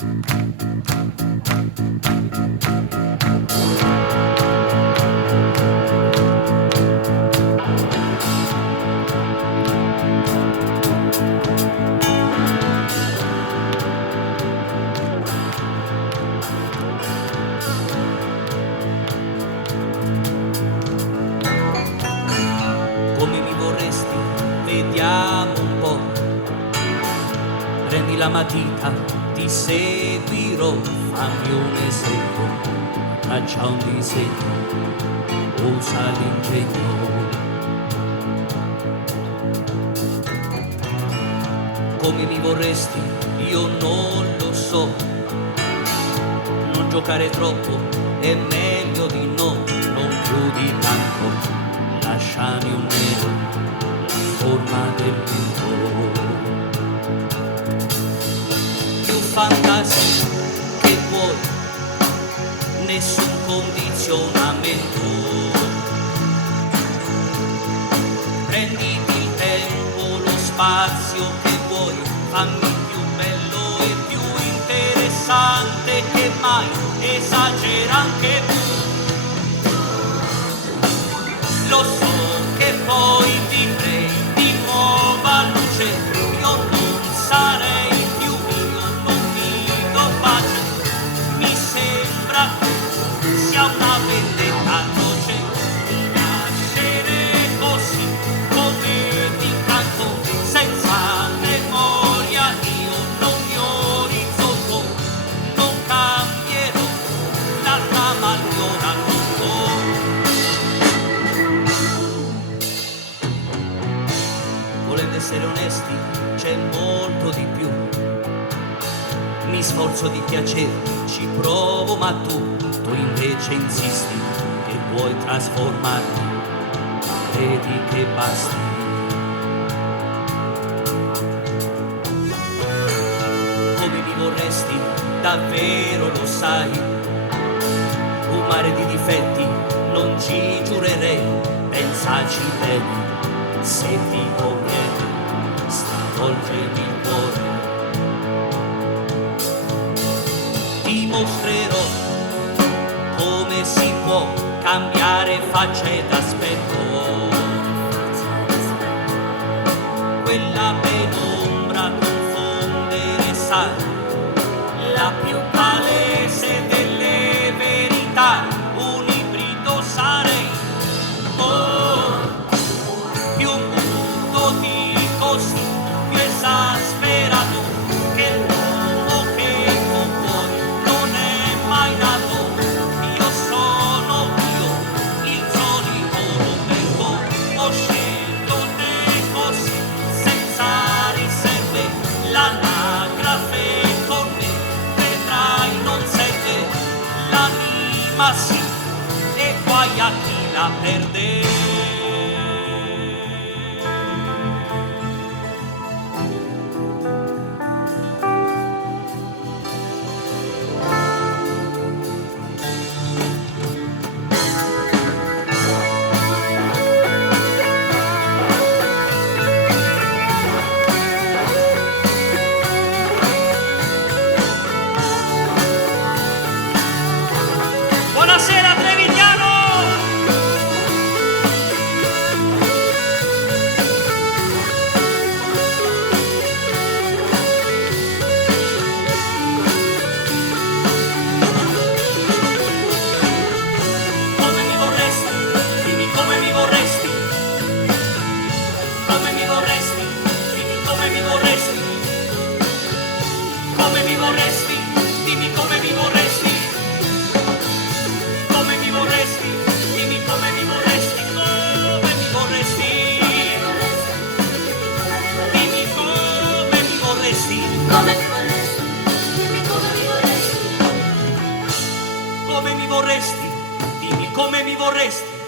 Come mi vorresti, vediamo un po'. Prendi la matita, ti seguirò. Fammi un esempio, faccia un disegno, usa l'ingegno. Come mi vorresti, io non lo so. Non giocare troppo, è meglio di no. Non più di tanto, lasciami un nero, la forma del vento. Più fantasia che vuoi, nessun condizionamento. Prenditi il tempo, lo spazio che vuoi, fammi più bello e più interessante che mai, esagera anche tu. Lo so che poi vivrei di nuova luce, io non sarei più io, non mi do pace. Mi sembra sia una vendetta atroce, mi lascerei così come ti canto, senza memoria io non mi orizzonto, non cambierò la trama allora non Volendo essere onesti, c'è molto di più. Mi sforzo di piacerti, ci provo, ma tu invece insisti che vuoi trasformarti, credi che basti. Come mi vorresti, davvero lo sai. Un mare di difetti, non ci giurerei, pensaci bene. Se ti conviene, stravolgimi il cuore. Ti mostrerò come si può cambiare faccia ed aspetto. Quella penombra confondere, sai, la più palese delle verità. Un ibrido sarei. Più budo di così, più esasperato, che l'uomo che con voi non è mai nato. Io sono io, il solito Roberto, ho scelto te così, senza riserve, l'anagrafe con me, vedrai non sente, l'anima sì, e guai a chi la perde. Buonasera Trevigliano! Come mi vorresti, dimmi come mi vorresti. Come mi vorresti, dimmi come mi vorresti. Come mi vorresti, dimmi come mi vorresti. Come mi vorresti, dimmi come mi vorresti, come mi vorresti, dimmi come mi vorresti, Come mi vorresti, dimmi come mi vorresti. come mi vorresti, dimmi come mi vorresti.